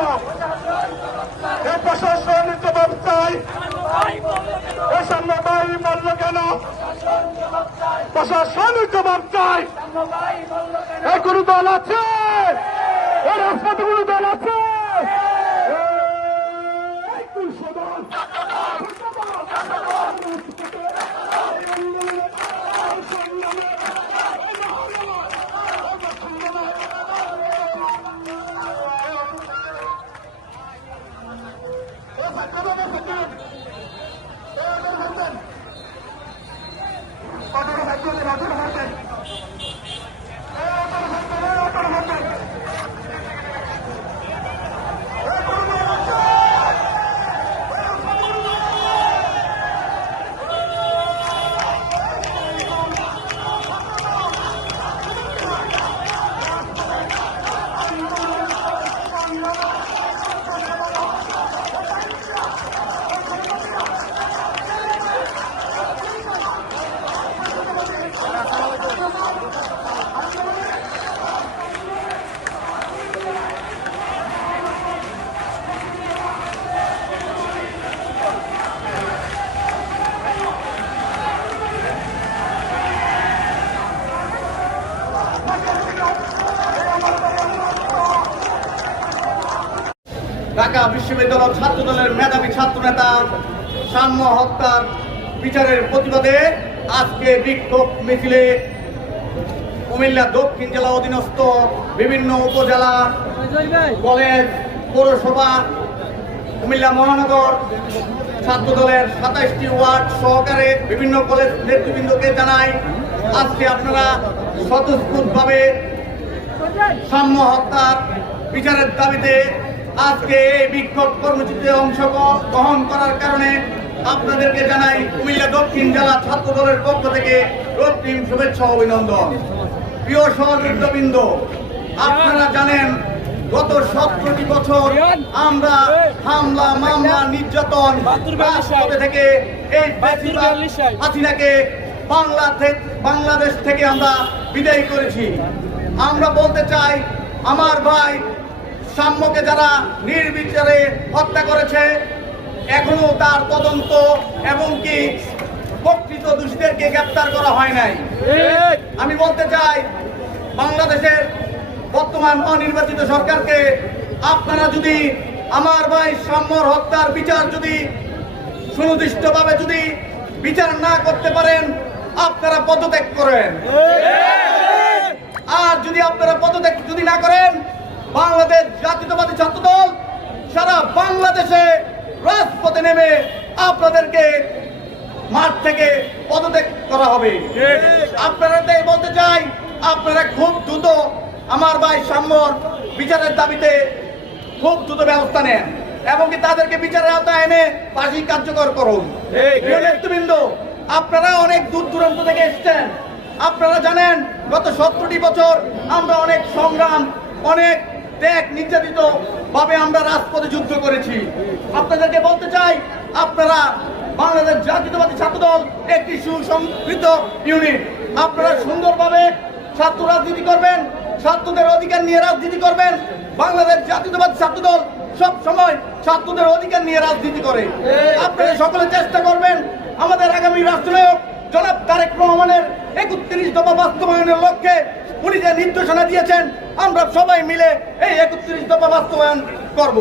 মূল্য কেন প্রশাসন জবাব চাই। এ সাম্য বাড়ি মূল্য কেন? প্রশাসন জবাব চাই। এই কোনো দল আছে। এ রাজপথে দল আছে। my brother. ঢাকা বিশ্ববিদ্যালয় ছাত্র দলের মেধাবী ছাত্র নেতা সাম্য হত্যার বিচারের প্রতিবাদে আজকে বিক্ষোভ মিছিলে কুমিল্লা দক্ষিণ জেলা অধীনস্থ বিভিন্ন উপজেলা, কলেজ, পৌরসভা, কুমিল্লা মহানগর ছাত্র দলের সাতাইশটি ওয়ার্ড সহকারে বিভিন্ন কলেজ নেতৃবৃন্দকে জানাই, আজকে আপনারা স্বতঃস্ফূর্তভাবে সাম্য হত্যার বিচারের দাবিতে আজকে এই বিক্ষোভ কর্মসূচিতে অংশগ্রহণ করার কারণে আপনাদেরকে জানাই কুমিল্লা দক্ষিণ জেলা ছাত্র দলের পক্ষ থেকে রক্তিম শুভেচ্ছা অভিনন্দন। প্রিয় সহযোগিতাবৃন্দ আপনারা জানেন গত সতেরোটি বছর আমরা হামলা মামলা নির্যাতন থেকে এই হাসিনাকে বাংলা থেকে বাংলাদেশ থেকে আমরা বিদায় করেছি। আমরা বলতে চাই আমার ভাই সাম্যকে যারা নির্বিচারে হত্যা করেছে এখনও তার তদন্ত এবং কি প্রকৃত দোষীদেরকে গ্রেপ্তার করা হয় নাই। আমি বলতে চাই বাংলাদেশের বর্তমান অনির্বাচিত সরকারকে আপনারা যদি আমার ভাই সাম্যর হত্যার বিচার যদি সুনির্দিষ্টভাবে যদি বিচার না করতে পারেন আপনারা পদত্যাগ করেন। আর যদি আপনারা পদত্যাগ যদি না করেন বাংলাদেশ জাতীয়তাবাদী ছাত্র দল সারা বাংলাদেশে রাজপথে নেমে আপনাদেরকে মাঠ থেকে পদত্যাগ করা হবে। আপনারা তাই বলতে চাই, আপনারা খুব দ্রুত আমার ভাই সাম্যর বিচারের দাবিতে খুব দ্রুত ব্যবস্থা নেন এবং কি তাদেরকে বিচারের আওতায় এনে ফাঁসি কার্যকর করুন। নেতৃবৃন্দ, আপনারা অনেক দূর দূরান্ত থেকে এসেছেন। আপনারা জানেন, গত সতেরোটি বছর আমরা অনেক সংগ্রাম, অনেক ত্যাগ নির্যাতিত ভাবে আমরা রাজপথে যুদ্ধ করেছি। আপনাদেরকে বলতে চাই, আপনারা বাংলাদেশ জাতীয়তাবাদী ছাত্রদল একটি সুসংহৃত ইউনিট আপনারা সুন্দরভাবে ছাত্র রাজনীতি করবেন, ছাত্রদের অধিকার নিয়ে রাজনীতি করবেন। বাংলাদেশ জাতীয়তাবাদী ছাত্রদল সব সময় ছাত্রদের অধিকার নিয়ে রাজনীতি করে। আপনারা সকলে চেষ্টা করবেন, আমাদের আগামী রাষ্ট্রনায়ক জনাব তারেক রহমানের একত্রিশ দফা বাস্তবায়নের লক্ষ্যে উনি যে নির্দেশনা দিয়েছেন আমরা সবাই মিলে এই একত্রিশ দফা বাস্তবায়ন করব।